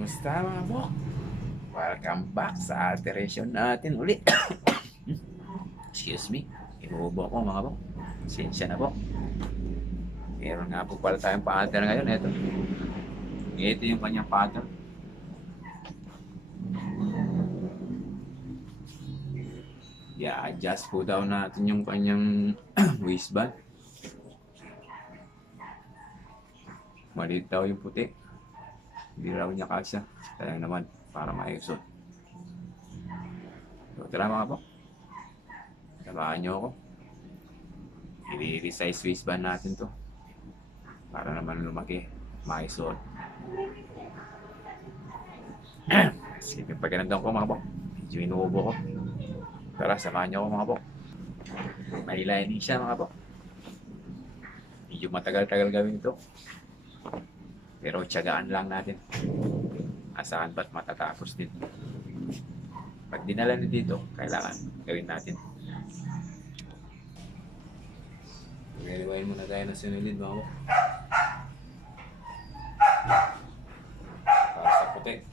Kumusta mga bok? Welcome back sa alteration natin uli. Excuse me. Inuubo ko mga bok. Sensya na po. Meron nga po pala tayong pattern ngayon. Ito yung kanyang pattern. I-adjust po daw natin yung kanyang waistband. Maliit daw yung puti. Hindi raw niya kasya. Kaya naman para maayuson. So tara mga bok. Samahan niyo ako. I-resize waistband natin to. Para naman lumaki. Maayuson. Sige, pagkanandang ko mga bok. Medyo inuubo ko. Tara, samahan niyo ako mga bok. May lining siya mga bok. Medyo matagal-tagal gawin ito. Pero tiyagaan lang natin. Asahan ba't matatapos din. Pag dinala na dito, kailangan gawin natin. Magaliwain muna tayo ng sinulid mga bok. Para sa puti.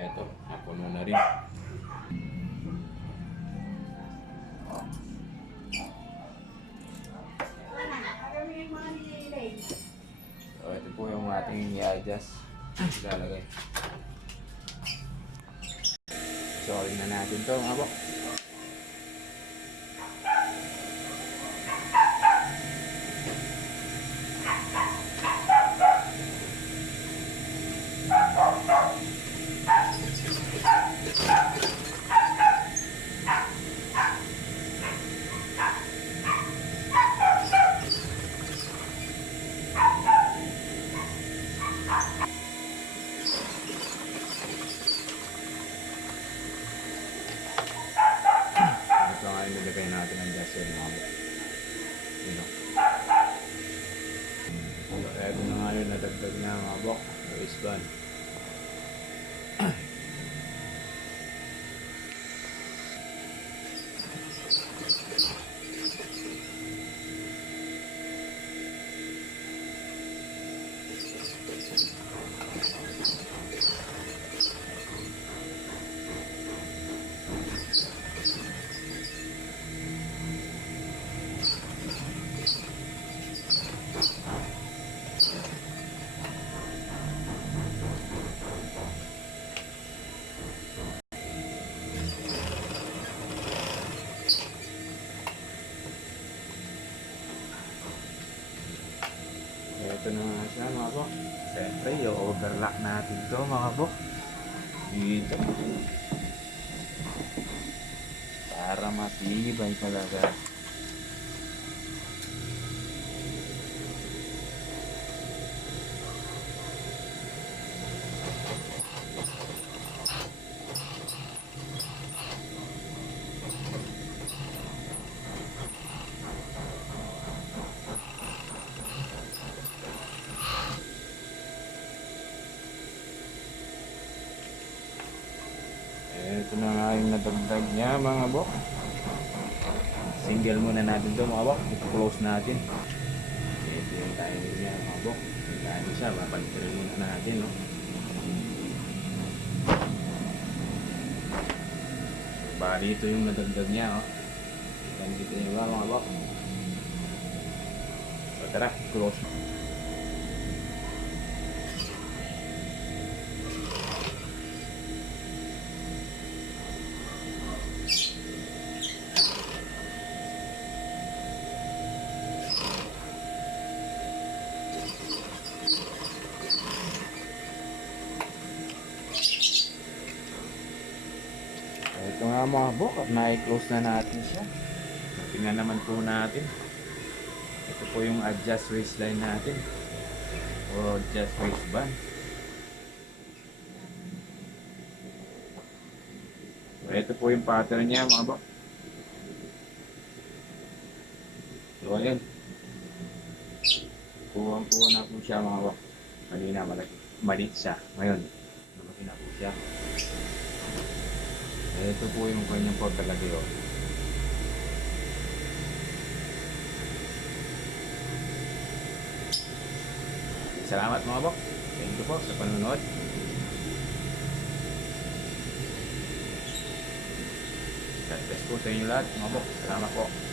Eto, napuno na rin. So, ito po yung ating i-adjust. Ilalagay. Sorry na natin to mga bok. Ito nga yung nilagay natin ang adjuster mga bok. Yun o. So, ito na nga yung nadagdag na mga bok. Waistband. Ito na nga siya mga bok. Siyempre, i-overlock natin to mga bok. Dito. Para matibay talaga. Ito na nga yung nadagdag niya mga bok. Single muna natin to mga bok. I-close natin. Ito yung timing niya mga bok. Gano'n siya, babalikin muna natin no. Bali ito yung nadagdag niya oh. Ganito yung mga bok. So tara, close. Ito nga mga bok, at na-close na natin siya. Tingnan naman po natin. Ito po yung adjust waistline natin. O adjust waistband. So, ito po yung pattern niya mga bok. So ayan. Kuha na po siya mga bok. Kanina maliit siya. Ngayon, lumaki na po siya. Ito po yung kanyang pagkalagay. Salamat mga bok. Thank you po sa panunod. God bless po sa inyo lahat mga bok. Salamat po.